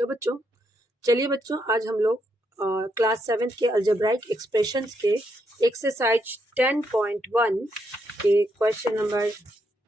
Hello बच्चों, चलिए बच्चों आज हम लोग क्लास 7 के अलजेब्राइक एक्सप्रेशंस के एक्सरसाइज 10.1 के क्वेश्चन नंबर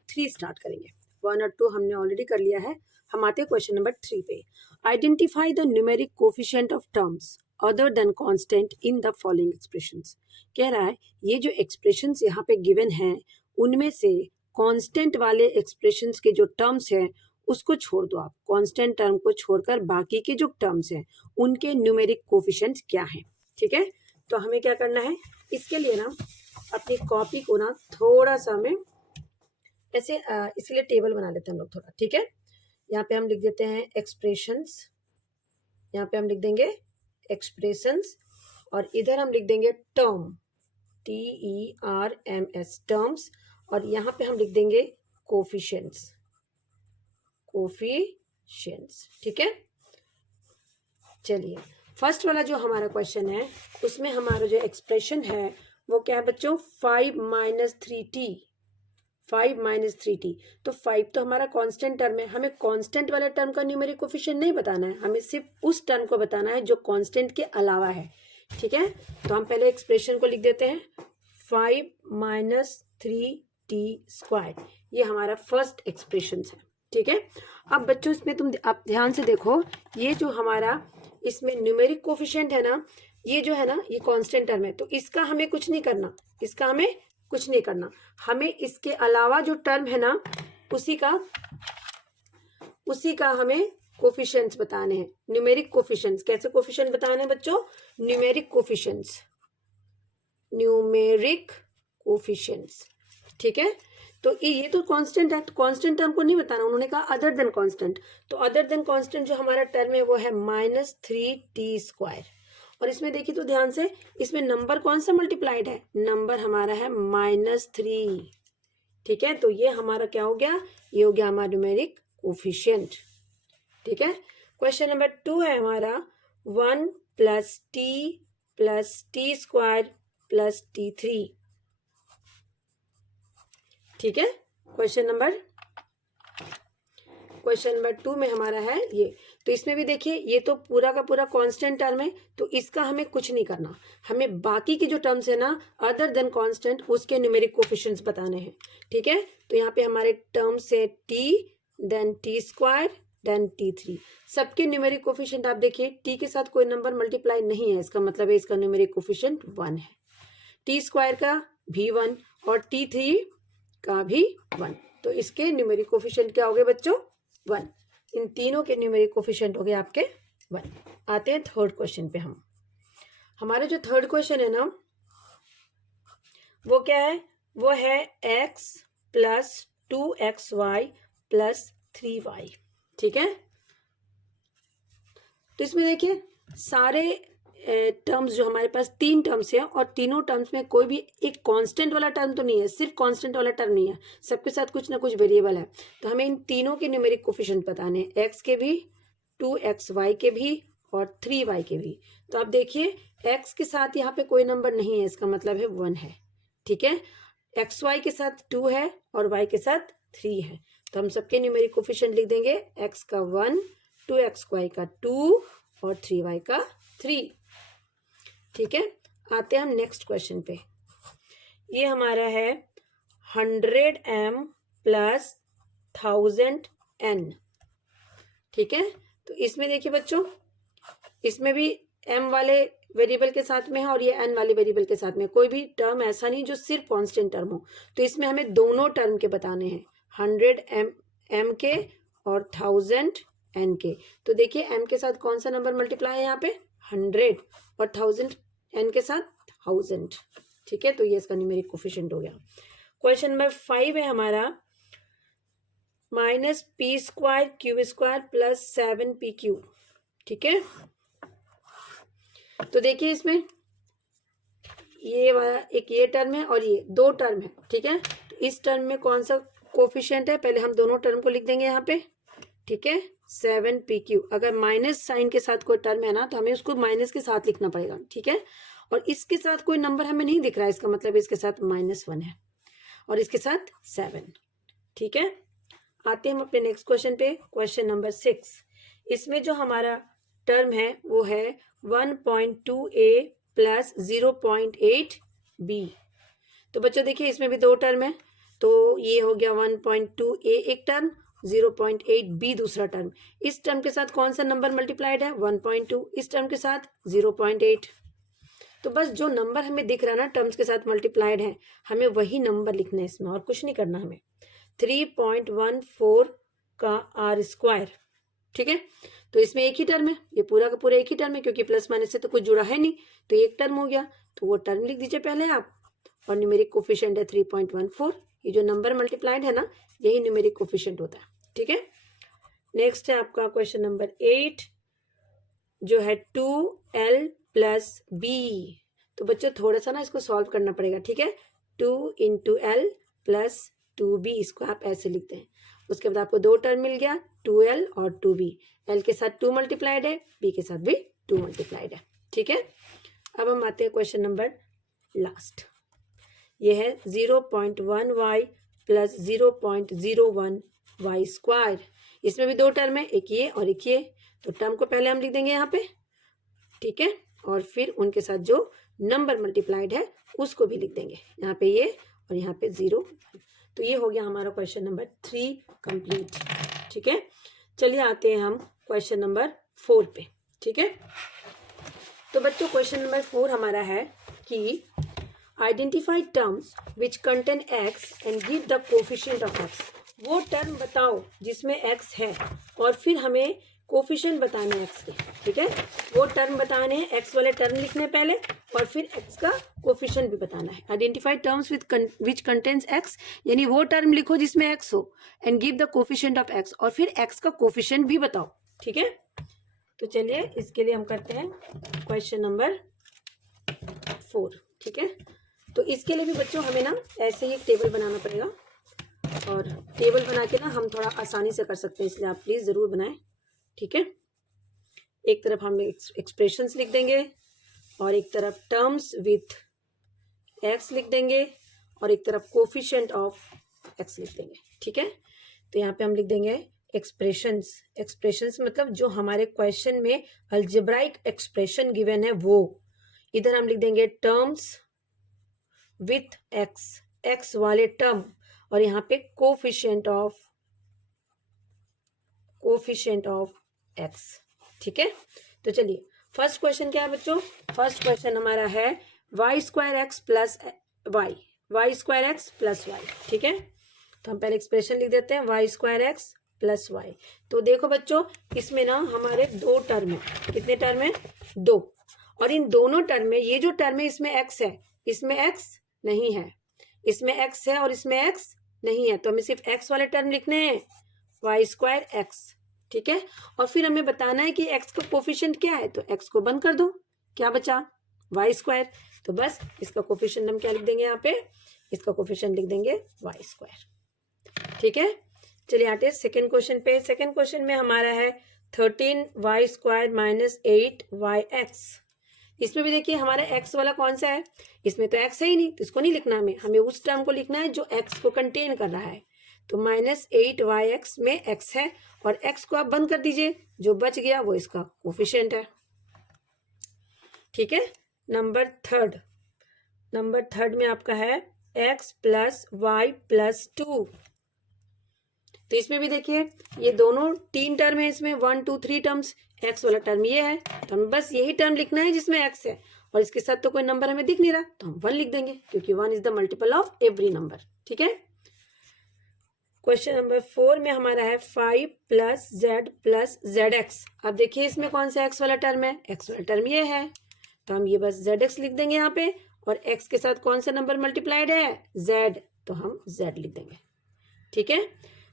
3 स्टार्ट करेंगे। 1 और 2 हमने ऑलरेडी कर लिया है। हम आते हैं क्वेश्चन नंबर 3 पे। Identify the numeric coefficient of terms other than constant in the following expressions. कह रहा है ये जो एक्सप्रेशंस यहाँ पे गिवन हैं उनमें से कांस्टेंट वाले एक्सप्रेशंस के जो टर्म्स हैं उसको छोड़ दो। आप कांस्टेंट टर्म को छोड़कर बाकी के जो टर्म्स हैं उनके न्यूमेरिक कोफिशिएंट्स क्या हैं। ठीक है, तो हमें क्या करना है, इसके लिए ना अपनी कॉपी को ना थोड़ा सा में ऐसे इसलिए टेबल बना लेते हैं हम लोग थोड़ा। ठीक है, यहाँ पे हम लिख देते हैं एक्सप्रेशंस, यहाँ पे हम लिख देंगे एक्सप्रेशंस और इधर हम लिख देंगे टर्म, TERMS टर्म्स, और यहाँ पे हम लिख देंगे कोफिशिएंट्स, कोफिशिएंट्स। ठीक है, चलिए फर्स्ट वाला जो हमारा क्वेश्चन है उसमें हमारा जो एक्सप्रेशन है वो क्या है बच्चों, 5 - 3t। 5 - 3t, तो 5 तो हमारा कांस्टेंट टर्म है। हमें कांस्टेंट वाले टर्म का न्यूमेरिक कोफिशिएंट नहीं बताना है, हमें सिर्फ उस टर्म को बताना है जो कांस्टेंट के अलावा है। ठीक है, तो हम पहले एक्सप्रेशन को लिख देते हैं 5 - 3t²। ये हमारा फर्स्ट एक्सप्रेशन है। ठीक है, अब बच्चों इसमें तुम आप ध्यान से देखो, ये जो हमारा इसमें न्यूमेरिक कोफिशिएंट है ना, ये जो है ना ये कांस्टेंट टर्म है, तो इसका हमें कुछ नहीं करना, इसका हमें कुछ नहीं करना। हमें इसके अलावा जो टर्म है ना उसी का हमें कोफिशिएंट्स बताने हैं। न्यूमेरिक कोफिशिएंट्स कैसे कोफिशिएंट बताने हैं बच्चों, न्यूमेरिक कोफिशिएंट्स, न्यूमेरिक कोफिशिएंट्स। ठीक है, तो ये तो कांस्टेंट है, तो कांस्टेंट टर्म को नहीं बताना, उन्होंने कहा अदर देन कांस्टेंट। तो अदर देन कांस्टेंट जो हमारा टर्म है वो है -3t²। और इसमें देखिए तो ध्यान से, इसमें नंबर कौन सा मल्टीप्लाइड है, नंबर हमारा है -3। ठीक है, तो ये हमारा क्या हो गया, ये हो गया हमारा न्यूमेरिक कोफिशिएंट। ठीक है, क्वेश्चन नंबर 2 है हमारा 1 + t + t² + t3। ठीक है, क्वेश्चन नंबर 2 में हमारा है ये। तो इसमें भी देखिए ये तो पूरा का पूरा कांस्टेंट टर्म है, तो इसका हमें कुछ नहीं करना। हमें बाकी के जो टर्म्स है ना अदर देन कांस्टेंट उसके न्यूमेरिक कोफिशिएंट्स बताने हैं। ठीक है, तो यहाँ पे हमारे टर्म्स है t, then t², then t3। सबके न्यूमेरिक कोफिशिएंट आप देखिए, t के साथ कोई नंबर मल्टीप्लाई नहीं है, इसका मतलब है इसका न्यूमेरिक कोफिशिएंट 1 है। t² का भी 1 और t3 का भी 1, तो इसके न्यूमेरिक कोफिशिएंट क्या हो गए बच्चों, 1। इन तीनों के न्यूमेरिक कोफिशिएंट हो गए आपके 1। आते हैं थर्ड क्वेश्चन पे। हमारा जो थर्ड क्वेश्चन है ना वो क्या है, वो है x + 2xy + 3y। ठीक है, तो इसमें देखिए सारे टर्म्स जो हमारे पास 3 टर्म्स है और तीनों टर्म्स में कोई भी एक कांस्टेंट वाला टर्म तो नहीं है, सिर्फ कांस्टेंट वाला टर्म नहीं है, सबके साथ कुछ ना कुछ वेरिएबल है। तो हमें इन तीनों के न्यूमेरिक कोफिशिएंट बताने हैं, x के भी, 2xy के भी और 3y के भी। तो आप देखिए x के साथ यहाँ पे कोई नंबर नहीं है, इसका मतलब है 1 है। ठीक है, xy के साथ 2 है और y के साथ 3 है, तो हम सबके न्यूमेरिक कोफिशिएंट लिख देंगे, x का 1, 2xy का 2 और 3y का 3। ठीक है, आते हैं हम नेक्स्ट क्वेश्चन पे। ये हमारा है 100m + 1000n। ठीक है, तो इसमें देखिए बच्चों, इसमें भी m वाले वेरिएबल के साथ में है और ये n वाले वेरिएबल के साथ में। कोई भी टर्म ऐसा नहीं जो सिर्फ कांस्टेंट टर्म हो, तो इसमें हमें दोनों टर्म के बताने हैं, 100m के और 1000n के। तो देखिए m के साथ कौन सा नंबर मल्टीप्लाई है यहाँ पे, 100, और 1000n के साथ 1000। ठीक है, तो ये इसका न्यूमेरिक कोफिशिएंट हो गया। क्वेश्चन नंबर 5 है हमारा -p² q² + 7pq। ठीक है, तो देखिए इसमें ये वाला एक ये टर्म है और ये 2 टर्म है। ठीक है, तो इस टर्म में कौन सा कोफिशिएंट है, पहले हम दोनों टर्म को लिख देंगे यहाँ पे। ठीक है, 7pq। अगर माइनस साइन के साथ कोई टर्म है ना तो हमें उसको माइनस के साथ लिखना पड़ेगा। ठीक है, और इसके साथ कोई नंबर हमें नहीं दिख रहा है, इसका मतलब इसके साथ -1 है और इसके साथ 7। ठीक है, आते हैं हम अपने नेक्स्ट क्वेश्चन पे, क्वेश्चन नंबर 6। इसमें जो हमारा टर्म है वो है 1.2a प्लस 0.8b। तो बच्चों देखिए इसमें भी दो टर्म है, तो ये हो गया 1.2a एक टर्म, 0.8b दूसरा टर्म। इस टर्म के साथ कौन सा नंबर मल्टीप्लाइड है? 1.2। इस टर्म के साथ 0.8। तो बस जो नंबर हमें दिख रहा है ना टर्म्स के साथ मल्टीप्लाइड है, हमें वही नंबर लिखना है इसमें, और कुछ नहीं करना हमें। 3.14 का आर स्क्वायर, ठीक है। तो इसमें एक ही टर्म है, ये पूरा का पूरा एक ही टर्म है, क्योंकि प्लस माइनस से तो कुछ जुड़ा है नहीं, तो एक टर्म हो गया, तो वो टर्म लिख दीजिए पहले आप। और न्यूमेरिक कोफिशिएंट है 3.14। ये जो नंबर मल्टीप्लाइड है ना, यही न्यूमेरिक कोफिशिएंट होता है, ठीक है। नेक्स्ट है आपका क्वेश्चन नंबर 8, जो है 2l प्लस b। तो बच्चों थोड़ा सा ना इसको सॉल्व करना पड़ेगा, ठीक है। 2 इंटू एल प्लस 2b, इसको आप ऐसे लिखते हैं। उसके बाद आपको दो टर्म मिल गया, 2l और 2b। l के साथ 2 मल्टीप्लाइड है, b के साथ भी 2 मल्टीप्लाइड है, ठीक है। अब हम आते हैं क्वेश्चन नंबर लास्ट। ये है 0.1y प्लस 0.01y स्क्वायर। इसमें भी दो टर्म है, एक ये और एक ये। तो टर्म को पहले हम लिख देंगे यहाँ पे, ठीक है, और फिर उनके साथ जो नंबर मल्टीप्लाइड है उसको भी लिख देंगे, यहाँ पे ये और यहाँ पे 0। तो ये हो गया हमारा क्वेश्चन नंबर 3 कंप्लीट, ठीक है। चलिए आते हैं हम क्वेश्चन नंबर 4 पे, ठीक है। तो बच्चों क्वेश्चन नंबर 4 हमारा है कि identify terms which contain x and give the coefficient of x. वो टर्म बताओ जिसमें एक्स है और फिर हमें कोफिशिएंट बताने हैं एक्स के, ठीक है। वो टर्म बताने हैं, एक्स वाले टर्म लिखने पहले और फिर एक्स का कोफिशिएंट भी बताना है। Identify terms which contains x, यानी वो टर्म लिखो जिसमें एक्स हो, and give the coefficient of x, और फिर एक्स का कोफिशिएंट भी बताओ, ठीक है। तो चलिए इसके लिए हम करते हैं क्वेश्चन नंबर 4, ठीक है। तो इसके लिए भी बच्चों हमें ना ऐसे ही एक टेबल बनाना पड़ेगा, और टेबल बना के ना हम थोड़ा आसानी से कर सकते हैं, इसलिए आप प्लीज जरूर बनाएं, ठीक है। एक तरफ हम एक्सप्रेशंस लिख देंगे और एक तरफ टर्म्स विथ एक्स लिख देंगे और एक तरफ कोफिशिएंट ऑफ एक्स लिख देंगे, ठीक है। तो यहाँ पे हम लिख देंगे एक्सप्रेशंस। एक्सप्रेशंस मतलब जो हमारे क्वेश्चन में अलजेब्राइक एक्सप्रेशन गिवन है वो। इधर हम लिख देंगे टर्म्स विथ एक्स, एक्स वाले टर्म, और यहाँ पे कोफिशिएंट ऑफ एक्स, ठीक है। तो चलिए फर्स्ट क्वेश्चन क्या है बच्चों? फर्स्ट क्वेश्चन हमारा है y square x plus y, y square x plus y, ठीक है। तो हम पहले एक्सप्रेशन लिख देते हैं y square x plus y. तो देखो बच्चों इसमें ना हमारे दो टर्म है, कितने टर्म है? 2। और इन दोनों टर्म में ये जो टर्म है इसमें एक्स है, इसमें एक्स नहीं है, इसमें एक्स है और इसमें एक्स नहीं है, तो हमें सिर्फ एक्स वाले टर्म लिखने हैं, वाई स्क्वायर एक्स, ठीक है। और फिर हमें बताना है कि एक्स का कोफिशिएंट क्या है, तो एक्स को बंद कर दो, क्या बचा? Y square. तो बस इसका कोफिशिएंट हम क्या लिख देंगे यहाँ पे? इसका कोफिशिएंट लिख देंगे वाई स्क्वायर, ठीक है। चलिए आते हैं सेकेंड क्वेश्चन पे। सेकेंड क्वेश्चन में हमारा है 13y स्क्वायर माइनस 8yx। इसमें भी देखिए हमारा x वाला कौन सा है? इसमें तो x है ही नहीं, तो इसको नहीं लिखना हमें उस टर्म को लिखना है जो x को कंटेन कर रहा है। तो माइनस 8yx में x है और x को आप बंद कर दीजिए, जो बच गया वो इसका कोफिशिएंट है, ठीक है। नंबर थर्ड में आपका है x प्लस वाई प्लस 2। तो इसमें भी देखिए ये दोनों 3 टर्म है, इसमें 1 2 3 टर्म्स, x वाला टर्म ये है, तो हमें बस यही टर्म लिखना है जिसमें x है, और इसके साथ तो कोई नंबर हमें दिख नहीं रहा, तो हम 1 लिख देंगे, क्योंकि 1 is the multiple of every number, ठीक है। क्वेश्चन नंबर 4 में हमारा है 5 plus Z plus Z x. अब देखिए इसमें कौन सा x वाला टर्म है? x वाला टर्म ये है, तो हम ये बस जेड एक्स लिख देंगे यहाँ पे, और x के साथ कौन सा नंबर मल्टीप्लाइड है? z, तो हम z लिख देंगे, ठीक है।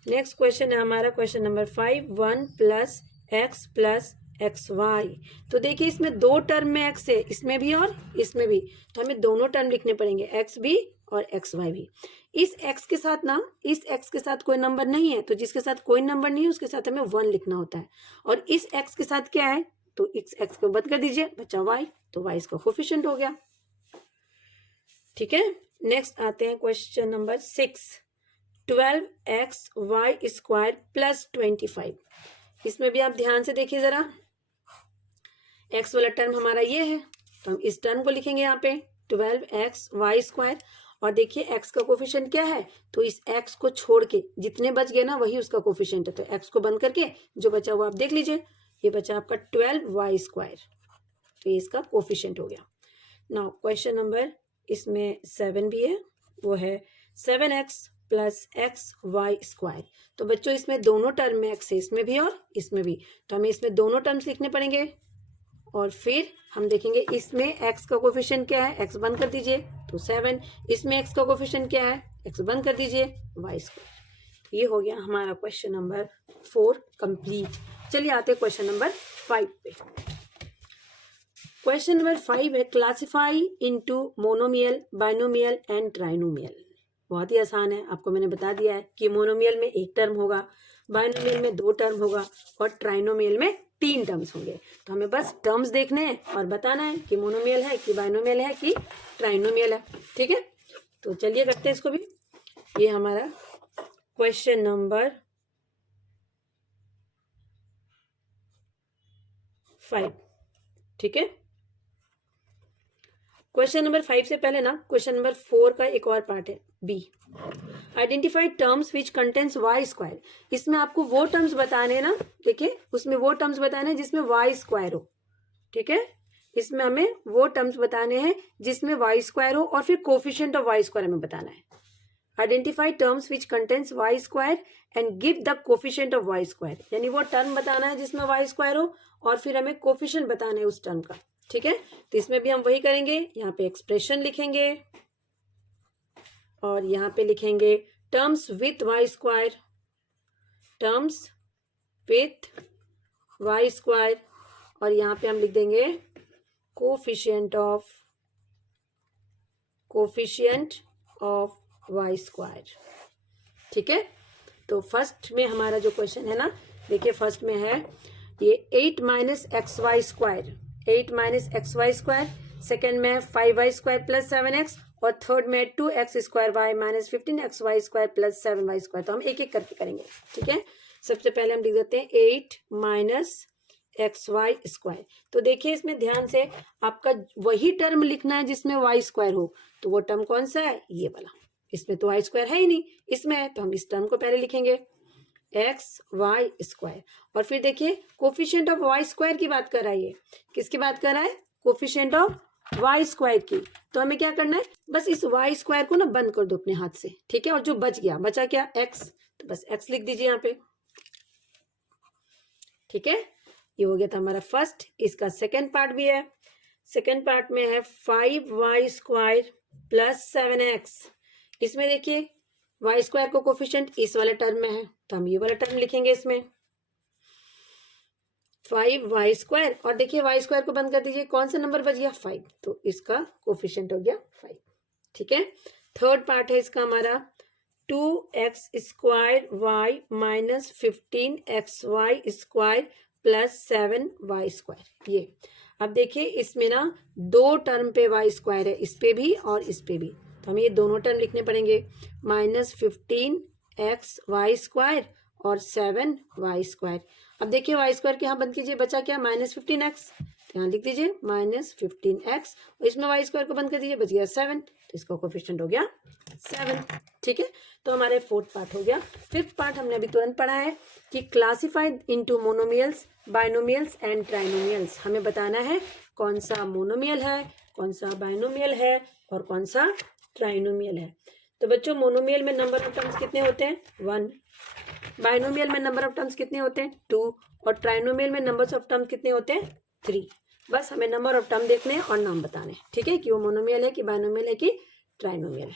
नेक्स्ट क्वेश्चन है हमारा question number 5 1 plus x y. तो देखिए इसमें दो टर्म में x है, इसमें भी और इसमें भी, तो हमें दोनों टर्म लिखने पड़ेंगे, x भी और एक्स वाई भी। इस x के साथ ना, इस x के साथ कोई नंबर नहीं है, तो जिसके साथ कोई नंबर नहीं है उसके साथ हमें 1 लिखना होता है, और इस x के साथ क्या है? तो इस x को बंद कर दीजिए, बचा y, तो y इसका कोफिशिएंट हो गया, ठीक है। नेक्स्ट आते हैं question number 6 12x y square plus 25। इसमें भी आप ध्यान से देखिए जरा, एक्स वाला टर्म हमारा ये है, तो हम इस टर्म को लिखेंगे यहाँ पे 12xy²। और देखिए एक्स का कोफिशिएंट क्या है, तो इस एक्स को छोड़ के जितने बच गए ना वही उसका कोफिशिएंट है, तो एक्स को बंद करके जो बचा हुआ आप देख लीजिए, ये बचा आपका 12y², तो ये इसका कोफिशिएंट हो गया। नाउ क्वेश्चन नंबर इसमें 7 भी है, वो है 7x + xy²। तो बच्चों इसमें दोनों टर्म में एक्स है, इसमें भी और इसमें भी, तो हमें इसमें दोनों टर्म्स लिखने पड़ेंगे। और फिर हम देखेंगे इसमें एक्स का कोफिशिएंट क्या है, एक्स बंद कर दीजिए तो 7, इसमें एक्स का कोफिशिएंट क्या है, एक्स बंद कर दीजिए y²। ये हो गया हमारा क्वेश्चन नंबर 4 कंप्लीट। चलिए आते हैं क्वेश्चन नंबर 5 पे। क्वेश्चन नंबर 5 है classify into monomial, binomial and trinomial. बहुत ही आसान है, आपको मैंने बता दिया है कि मोनोमियल में एक टर्म होगा, बाइनोमियल में 2 टर्म होगा और ट्राइनोमियल में 3 टर्म्स होंगे। तो हमें बस टर्म्स देखने हैं और बताना है कि मोनोमियल है कि बाइनोमियल है कि ट्राइनोमियल है। ठीक है, तो चलिए करते हैं इसको भी। ये हमारा क्वेश्चन नंबर 5। ठीक है, क्वेश्चन नंबर 5 से पहले ना क्वेश्चन नंबर 4 का एक और पार्ट है, b. Identify terms which contains y²। इसमें आपको वो टर्म्स बताने हैं ना, देखिए उसमें वो टर्म्स बताने हैं जिसमें y² हो। ठीक है, इसमें हमें वो टर्म्स बताने हैं जिसमें y² हो और फिर कोफिशिएंट ऑफ y² हमें बताना है। Identify terms which contains y² and give the coefficient of y², यानी वो टर्म बताना है जिसमें y² हो और फिर हमें कोफिशिएंट बताना है उस टर्म का। ठीक है, तो इसमें भी हम वही करेंगे, यहाँ पे एक्सप्रेशन लिखेंगे और यहाँ पे लिखेंगे terms with y², terms with y², और यहाँ पे हम लिख देंगे कोफिशिएंट ऑफ y²। ठीक है, तो फर्स्ट में हमारा जो क्वेश्चन है ना, देखिए फर्स्ट में है ये 8 - xy², 8 - xy², सेकेंड में 5y² + 7x और थर्ड में 2x² y - 15xy² + 7y²। तो हम एक एक करके करेंगे। ठीक है, सबसे पहले हम लिख देते हैं 8 - xy²। तो देखिए इसमें ध्यान से आपका वही टर्म लिखना है जिसमें y² हो, तो वो टर्म कौन सा है, ये वाला। इसमें तो y² है ही नहीं, इसमें है, तो हम इस टर्म को पहले लिखेंगे xy²। और फिर देखिए कोफिशिएंट ऑफ y² की बात कर रहा है, ये किसकी बात कर रहा है, कोफिशिएंट ऑफ y² की। तो हमें क्या करना है, बस इस y² को ना बंद कर दो अपने हाथ से। ठीक है, और जो बचा क्या x, तो बस x लिख दीजिए यहाँ पे। ठीक है, ये हो गया था हमारा फर्स्ट। इसका सेकेंड पार्ट भी है, सेकेंड पार्ट में है 5y² + 7x। इसमें देखिए y² को कोफिशिएंट इस वाले टर्म में है, तो हम ये वाला टर्म लिखेंगे इसमें 5y², और देखिए y² को बंद कर दीजिए, कौन सा नंबर बच गया, 5, तो इसका कोफिशिएंट हो गया 5। ठीक है, थर्ड पार्ट है इसका हमारा 2x² y - 15xy² + 7y²। ये अब देखिए इसमें ना 2 टर्म पे y² है, इस पे भी और इस पे भी, तो हमें ये दोनों टर्म लिखने पड़ेंगे, -15xy² और 7y²। अब देखिए y² के यहाँ बंद कीजिए, बचा क्या, -15x, यहाँ लिख दीजिए -15x, और इसमें y² को बंद कर दीजिए, बच गया 7, तो इसका कोफिशिएंट हो गया 7। ठीक है, तो हमारे फोर्थ पार्ट हो गया। फिफ्थ पार्ट हमने अभी तुरंत पढ़ा है कि classified into monomials, binomials and trinomials. हमें बताना है कौन सा मोनोमियल है, कौन सा बाइनोमियल है और कौन सा ट्राइनोमियल है। तो बच्चों मोनोमियल में नंबर ऑफ टर्म्स कितने होते हैं, 1, बाइनोमियल में नंबर ऑफ टर्म्स कितने होते हैं, 2, और ट्राइनोमियल में नंबर्स ऑफ टर्म्स कितने होते हैं, 3। बस हमें नंबर ऑफ टर्म देखने हैं और नाम बताने हैं। ठीक है, कि वो मोनोमियल है कि बाइनोमियल है कि ट्राइनोमियल है।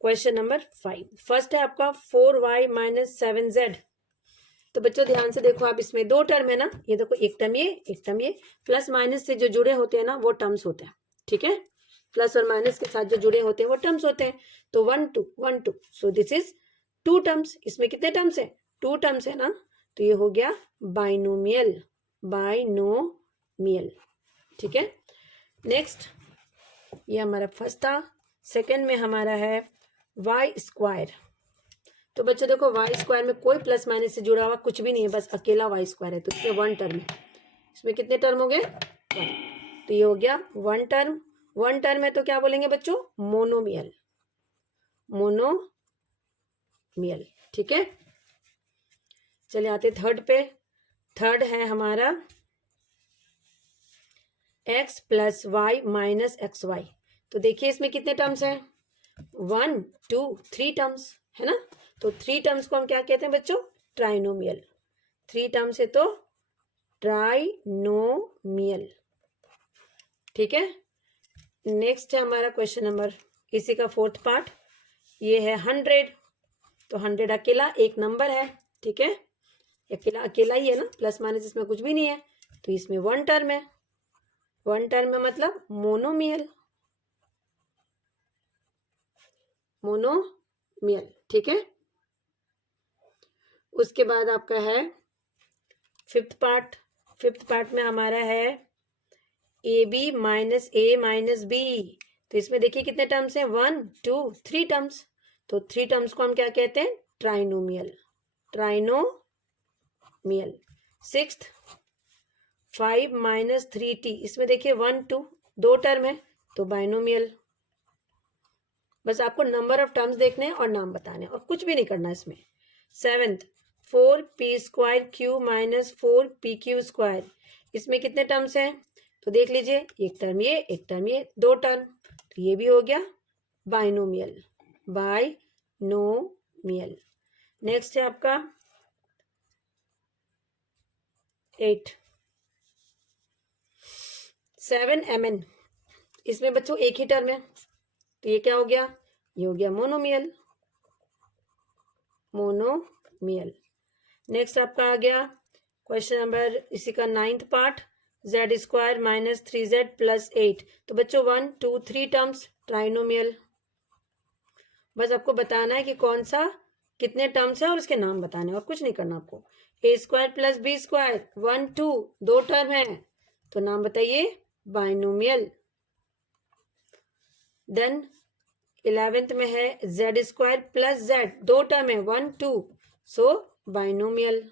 क्वेश्चन नंबर 5 फर्स्ट है आपका 4y - 7z। तो बच्चों ध्यान से देखो, आप इसमें 2 टर्म है ना, ये देखो एक टर्म ये, एक टर्म ये, प्लस माइनस से जो जुड़े होते हैं ना वो टर्म्स होते हैं। ठीक है, प्लस और माइनस के साथ जो जुड़े होते हैं वो टर्म्स होते हैं। तो 1 2 1 2, सो दिस इज 2 टर्म्स। इसमें कितने टर्म्स है, 2 टर्म्स है ना, तो ये हो गया बाइनोमियल, बाइनोमियल। ठीक है, नेक्स्ट ये हमारा फर्स्ट था। सेकेंड में हमारा है y², तो बच्चों देखो वाई स्क्वायर में कोई प्लस माइनस से जुड़ा हुआ कुछ भी नहीं है, बस अकेला वाई स्क्वायर है, तो इसमें वन टर्म है। इसमें कितने टर्म हो गए? वन। तो ये हो गया वन टर्म। वन टर्म है तो क्या बोलेंगे बच्चों? मोनोमियल। मोनोमियल, ठीक है। चलिए आते थर्ड पे। थर्ड है हमारा x plus y minus x y. तो देखिए इसमें कितने टर्म्स हैं? 1 2 3 टर्म्स है ना। तो 3 टर्म्स को हम क्या कहते हैं बच्चों? ट्राइनोमियल। 3 टर्म्स है तो ट्राइनोमियल, ठीक है। नेक्स्ट है हमारा क्वेश्चन नंबर, इसी का फोर्थ पार्ट, ये है 100। तो 100 अकेला एक नंबर है, ठीक है, अकेला अकेला ही है ना, प्लस माइनस इसमें कुछ भी नहीं है। तो इसमें वन टर्म है। वन टर्म है मतलब मोनोमियल, मोनोमियल, ठीक है। उसके बाद आपका है फिफ्थ पार्ट। फिफ्थ पार्ट में हमारा है a b minus a minus b. तो इसमें देखिए कितने टर्म्स हैं? 1 2 3 टर्म्स। तो 3 टर्म्स को हम क्या कहते हैं? Trinomial, trinomial. Sixth 5 minus 3t। इसमें देखिए 1 2 दो टर्म है तो बाइनोमियल। बस आपको नंबर ऑफ टर्म्स देखने हैं और नाम बताने और कुछ भी नहीं करना इसमें। Seventh 4p square Q minus 4pq square. इसमें कितने टर्म्स हैं? तो देख लीजिए, एक टर्म ये, एक टर्म ये, दो टर्म, तो ये भी हो गया बाइनोमियल, बाइनोमियल। नेक्स्ट है आपका 8 7mn। इसमें बच्चों एक ही टर्म है तो ये क्या हो गया? ये हो गया मोनोमियल, मोनोमियल। नेक्स्ट आपका आ गया क्वेश्चन नंबर, इसी का 9th part, z square minus 3z plus 8। तो बच्चों 1 2 3 टर्म्स, ट्राइनोमियल। बस आपको बताना है कि कौन सा कितने टर्म्स है और उसके नाम बताने, और कुछ नहीं करना आपको। ए स्क्वायर प्लस बी स्क्वायर 1 2 दो टर्म है तो नाम बताइए, बाइनोमियल। देन 11th में है जेड स्क्वायर प्लस जेड, दो टर्म है 1 2, सो बाइनोमियल।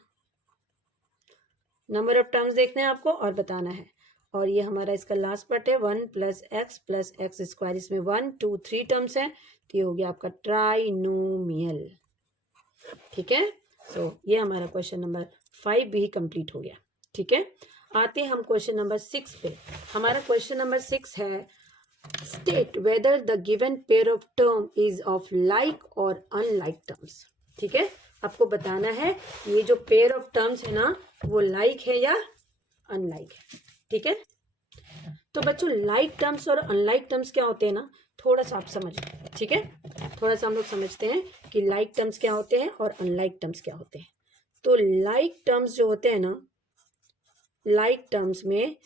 नंबर ऑफ टर्म्स देखने हैं आपको और बताना है। और ये हमारा इसका लास्ट पार्ट है 1 प्लस एक्स स्क्वायर। इसमें 1 2 3 टर्म्स हैं तो ये हो गया आपका ट्राइनोमियल, ठीक है। सो ये हमारा क्वेश्चन नंबर 5 भी कंप्लीट हो गया, ठीक है। आते हैं हम क्वेश्चन नंबर 6 पे। हमारा क्वेश्चन नंबर 6 है state whether the given pair of term is of like और अनलाइक टर्म्स, ठीक है। आपको बताना है ये जो पेयर ऑफ टर्म्स है ना वो लाइक है या अनलाइक है, ठीक है। तो बच्चों लाइक टर्म्स और अनलाइक टर्म्स क्या होते हैं ना, थोड़ा सा आप समझ, ठीक है। थोड़ा सा हम लोग समझते हैं कि लाइक टर्म्स क्या होते हैं और अनलाइक टर्म्स क्या होते हैं। तो लाइक टर्म्स जो होते हैं ना, लाइक टर्म्स में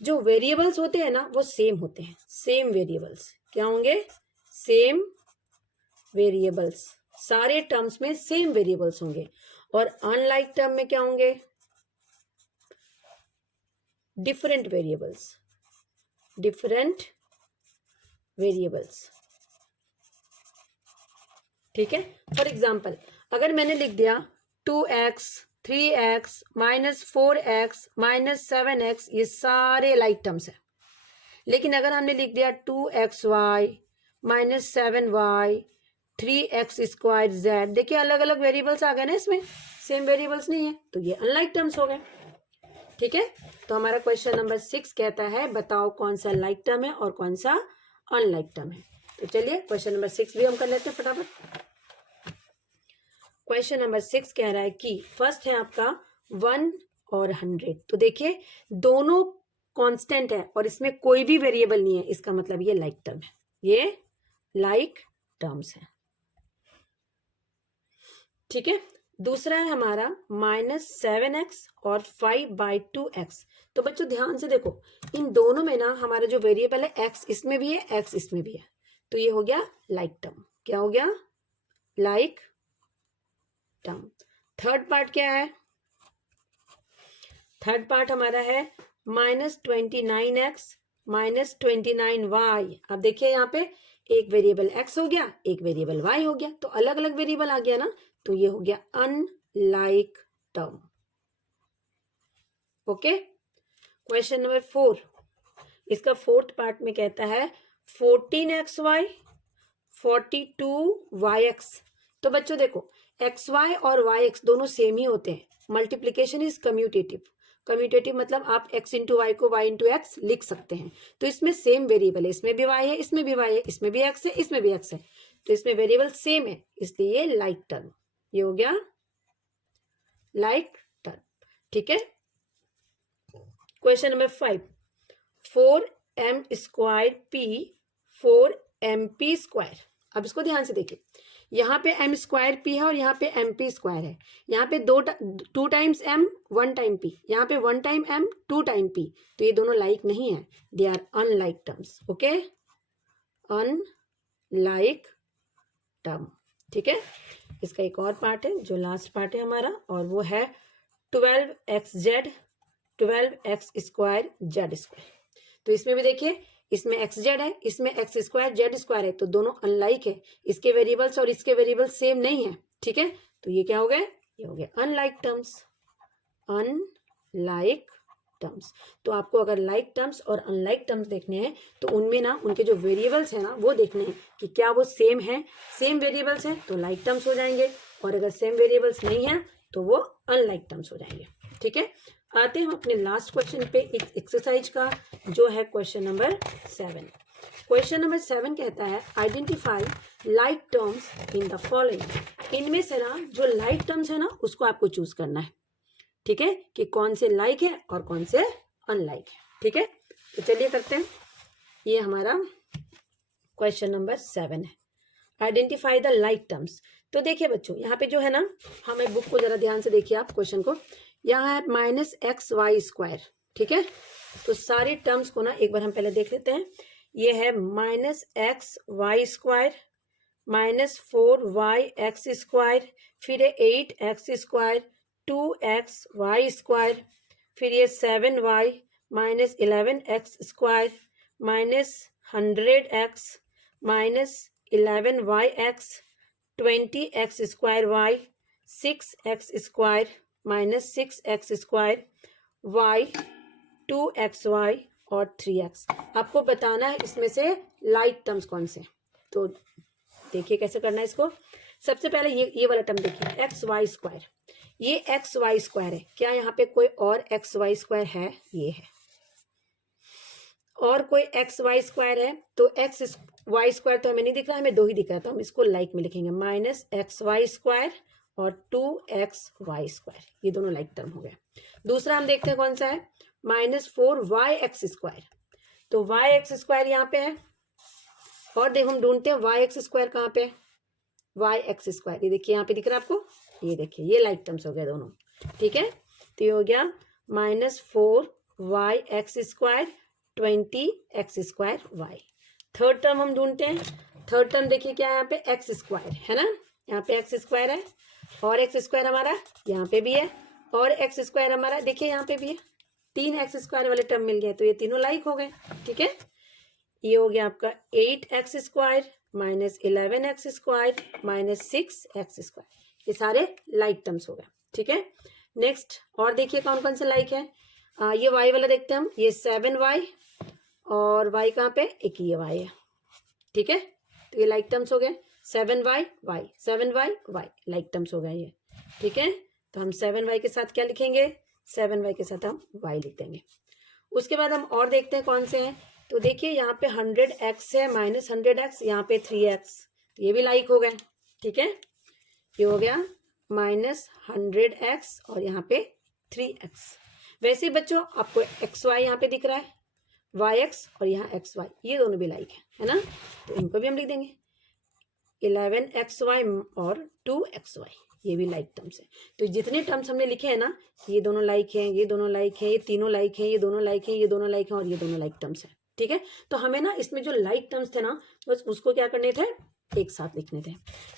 जो वेरिएबल्स होते हैं ना वो सेम होते हैं, सेम वेरिएबल्स। क्या होंगे? सेम वेरिएबल्स, सारे टर्म्स में सेम वेरिएबल्स होंगे। और अनलाइक टर्म में क्या होंगे? डिफरेंट वेरिएबल्स, डिफरेंट वेरिएबल्स, ठीक है। फॉर एग्जाम्पल अगर मैंने लिख दिया 2x 3x minus 4x minus 7x, ये सारे लाइक टर्म्स है। लेकिन अगर हमने लिख दिया 2xy minus 7y 3x square z, देखिए अलग अलग वेरिएबल्स आ गए ना, इसमें सेम वेरिएबल्स नहीं है, तो ये अनलाइक टर्म्स हो गए, ठीक है। तो हमारा क्वेश्चन नंबर 6 कहता है बताओ कौन सा लाइक टर्म है और कौन सा अनलाइक टर्म है। तो चलिए क्वेश्चन नंबर 6 भी हम कर लेते हैं फटाफट। क्वेश्चन नंबर 6 कह रहा है कि फर्स्ट है आपका 1 और 100। तो देखिए दोनों कांस्टेंट है और इसमें कोई भी वेरिएबल नहीं है, इसका मतलब ये लाइक टर्म है, ये लाइक टर्म्स है, ठीक है। दूसरा है हमारा -7x और 5/2x। तो बच्चों ध्यान से देखो, इन दोनों में ना हमारा जो वेरिएबल है x इसमें भी है, x इसमें भी है, तो ये हो गया लाइक टर्म। क्या हो गया? Like term. थर्ड पार्ट क्या है? थर्ड पार्ट हमारा है -29x माइनस 29y। अब देखिए यहाँ पे एक वेरिएबल x हो गया, एक वेरिएबल y हो गया, तो अलग अलग वेरिएबल आ गया ना, तो ये हो गया unlike term. Okay, question number 4, इसका फोर्थ पार्ट में कहता है 14xy 42yx। तो बच्चों देखो xy और yx दोनों सेम ही होते हैं, मल्टीप्लीकेशन इज कम्यूटेटिव। कम्यूटेटिव मतलब आप x इंटू वाई को y इंटू एक्स लिख सकते हैं। तो इसमें सेम वेरिएबल है, इसमें भी y है, इसमें भी y है, इसमें भी x है, इसमें भी x है, तो इसमें वेरिएबल सेम है, इसलिए लाइक टर्म। ये हो गया लाइक टर्म। ठीक है, question number 5, 4m square p 4mp square. अब इसको ध्यान से देखिए, यहाँ पे m स्क्वायर p है और यहाँ पे mp स्क्वायर है। यहाँ पे 2 टाइम्स m 1 टाइम p, यहाँ पे 1 टाइम m 2 टाइम p, तो ये दोनों लाइक नहीं है, they are unlike terms. Okay, unlike term. ठीक है, इसका एक और पार्ट है जो लास्ट पार्ट है हमारा, और वो है 12xz 12x square Z square. तो इसमें भी देखिए, इसमें एक्स जेड है, इसमें एक्स स्क्वायर जेड स्क्वायर है, तो दोनों अनलाइक है, इसके वेरिएबल्स और इसके वेरिएबल्स सेम नहीं है। ठीक है, तो ये क्या हो गया, ये हो गया अनलाइक टर्म्स। Unlike terms. तो आपको अगर लाइक टर्म्स और अनलाइक टर्म्स देखने हैं तो उनमें ना उनके जो वेरिएबल्स हैं ना वो देखने हैं कि क्या वो सेम है। सेम वेरिएबल्स हैं तो लाइक टर्म्स हो जाएंगे, और अगर सेम वेरिएबल्स नहीं है तो वो अनलाइक टर्म्स हो जाएंगे। ठीक है, आते हैं हम अपने लास्ट क्वेश्चन पे, इस एक्सरसाइज का, जो है क्वेश्चन नंबर 7। क्वेश्चन नंबर 7 कहता है identify like terms in the following. इनमें से ना जो लाइक टर्म्स है ना उसको आपको चूज करना है। ठीक है, कि कौन से लाइक है और कौन से अनलाइक है। ठीक है, तो चलिए करते हैं। ये हमारा क्वेश्चन नंबर 7 है, आइडेंटिफाई द लाइक टर्म्स। तो देखिए बच्चों, यहाँ पे जो है ना, हमें बुक को जरा ध्यान से देखिए आप क्वेश्चन को। यहाँ है -xy स्क्वायर। ठीक है, तो सारी टर्म्स को ना एक बार हम पहले देख लेते हैं। ये है -xy स्क्वायर, -4yx स्क्वायर, फिर है 8x स्क्वायर, 2xy स्क्वायर, फिर ये 7y, -11x square, -100x, -11yx, 20x square y, 6x square, -6x square y, 2xy और 3x। आपको बताना है इसमें से लाइक टर्म्स कौन से। तो देखिए कैसे करना है इसको। सबसे पहले ये वाला टर्म देखिए, एक्स वाई स्क्वायर। ये एक्स वाई स्क्वायर है, क्या यहाँ पे कोई और एक्स वाई स्क्वायर है? ये है। और कोई एक्स वाई स्क्वायर है तो एक्स वाई स्क्वायर तो हमें नहीं दिख रहा, हमें 2 ही दिख रहा, तो हम इसको लाइक में लिखेंगे, -xy स्क्वायर और 2xy स्क्वायर। ये दोनों लाइक टर्म हो गया। दूसरा हम देखते हैं कौन सा है, -4yx स्क्वायर। तो yx स्क्वायर यहाँ पे है, और देखो हम ढूंढते हैं yx स्क्वायर कहाँ पे है, yx स्क्वायर। ये देखिए यहाँ पे दिख रहा है आपको, ये देखिए, ये लाइक टर्म्स हो गए दोनों। ठीक है, तो ये हो गया -4yx square 20x square y। Third term हम ढूंढते हैं। थर्ड टर्म देखिए क्या है, यहाँ पे एक्स स्क्वायर है ना, यहाँ पे एक्स स्क्वायर है, और एक्स स्क्वायर हमारा यहाँ पे भी है, और एक्स स्क्वायर हमारा देखिए यहाँ पे भी है। 3 एक्स स्क्वायर वाले टर्म मिल गए, तो ये तीनों लाइक हो गए। ठीक है, ये हो गया आपका 8x square, -11x square, -6x square. ये सारे लाइक टर्म्स हो गए। ठीक है, नेक्स्ट और देखिए कौन कौन से लाइक है। ये y वाला देखते हैं हम, ये 7y, और y कहाँ पे, एक ये y है। ठीक है, तो ये लाइक टर्म्स हो गए, 7y y 7y y like terms हो गए ये। ठीक है, तो हम 7y के साथ क्या लिखेंगे, 7y के साथ हम y लिख देंगे। उसके बाद हम और देखते हैं कौन से हैं। तो देखिए यहाँ पे 100x है, -100x, यहाँ पे 3x, तो ये भी लाइक हो गए। ठीक है, ये हो गया -100x और यहाँ पे 3x। वैसे बच्चों आपको xy यहाँ पे दिख रहा है, yx और यहाँ xy, ये दोनों भी लाइक है ना, तो इनको भी हम लिख देंगे 11xy और 2xy, ये भी लाइक टर्म्स है। तो जितने टर्म्स हमने लिखे हैं ना, ये दोनों लाइक हैं, ये दोनों लाइक हैं, ये तीनों लाइक हैं, ये दोनों लाइक हैं, ये दोनों लाइक हैं, और ये दोनों लाइक टर्म्स हैं। ठीक है, तो हमें ना इसमें जो लाइक टर्म्स थे ना, बस उसको क्या करने थे, एक साथ लिखने थे।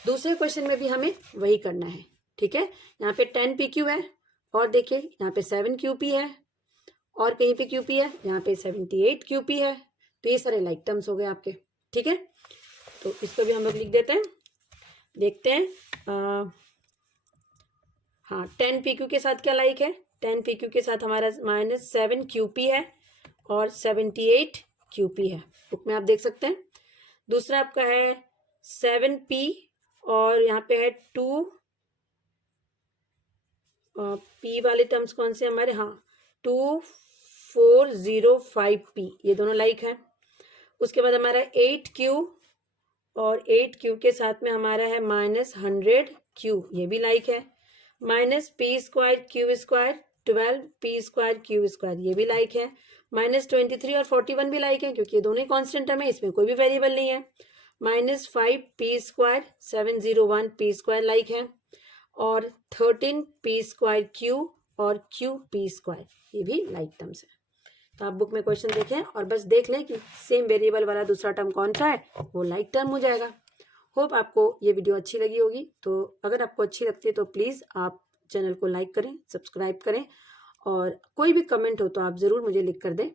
दूसरे क्वेश्चन में भी हमें वही करना है। ठीक है, यहाँ पे 10pq है, और देखिए यहाँ पे 7qp है, और कहीं पे qp है, यहाँ पे 78qp है, तो ये सारे लाइक टर्म्स हो गए आपके। ठीक है, तो इसको भी हम लोग लिख देते हैं। देखते हैं हाँ 10 PQ के साथ क्या लाइक है, 10 PQ के साथ हमारा -7 QP है और 78 QP है, बुक में आप देख सकते हैं। दूसरा आपका है 7P और यहाँ पे है 2 P वाले टर्म्स कौन से हमारे, हाँ 2405P, ये दोनों लाइक है। उसके बाद हमारा 8Q और 8Q के साथ में हमारा है -100Q, ये भी लाइक है। -P² Q², 12P² Q², ये भी लाइक है। -23 और 41 भी लाइक है क्योंकि ये दोनों ही कांस्टेंट टर्म है, इसमें कोई भी वेरिएबल नहीं है। -5P² 701P² लाइक है और 13P² Q और QP², ये भी लाइक टर्म्स है। तो आप बुक में क्वेश्चन देखें और बस देख लें कि सेम वेरिएबल वाला दूसरा टर्म कौन सा है, वो लाइक टर्म हो जाएगा। होप आपको ये वीडियो अच्छी लगी होगी। तो अगर आपको अच्छी लगती है तो प्लीज़ आप चैनल को लाइक करें, सब्सक्राइब करें और कोई भी कमेंट हो तो आप ज़रूर मुझे लिख कर दें।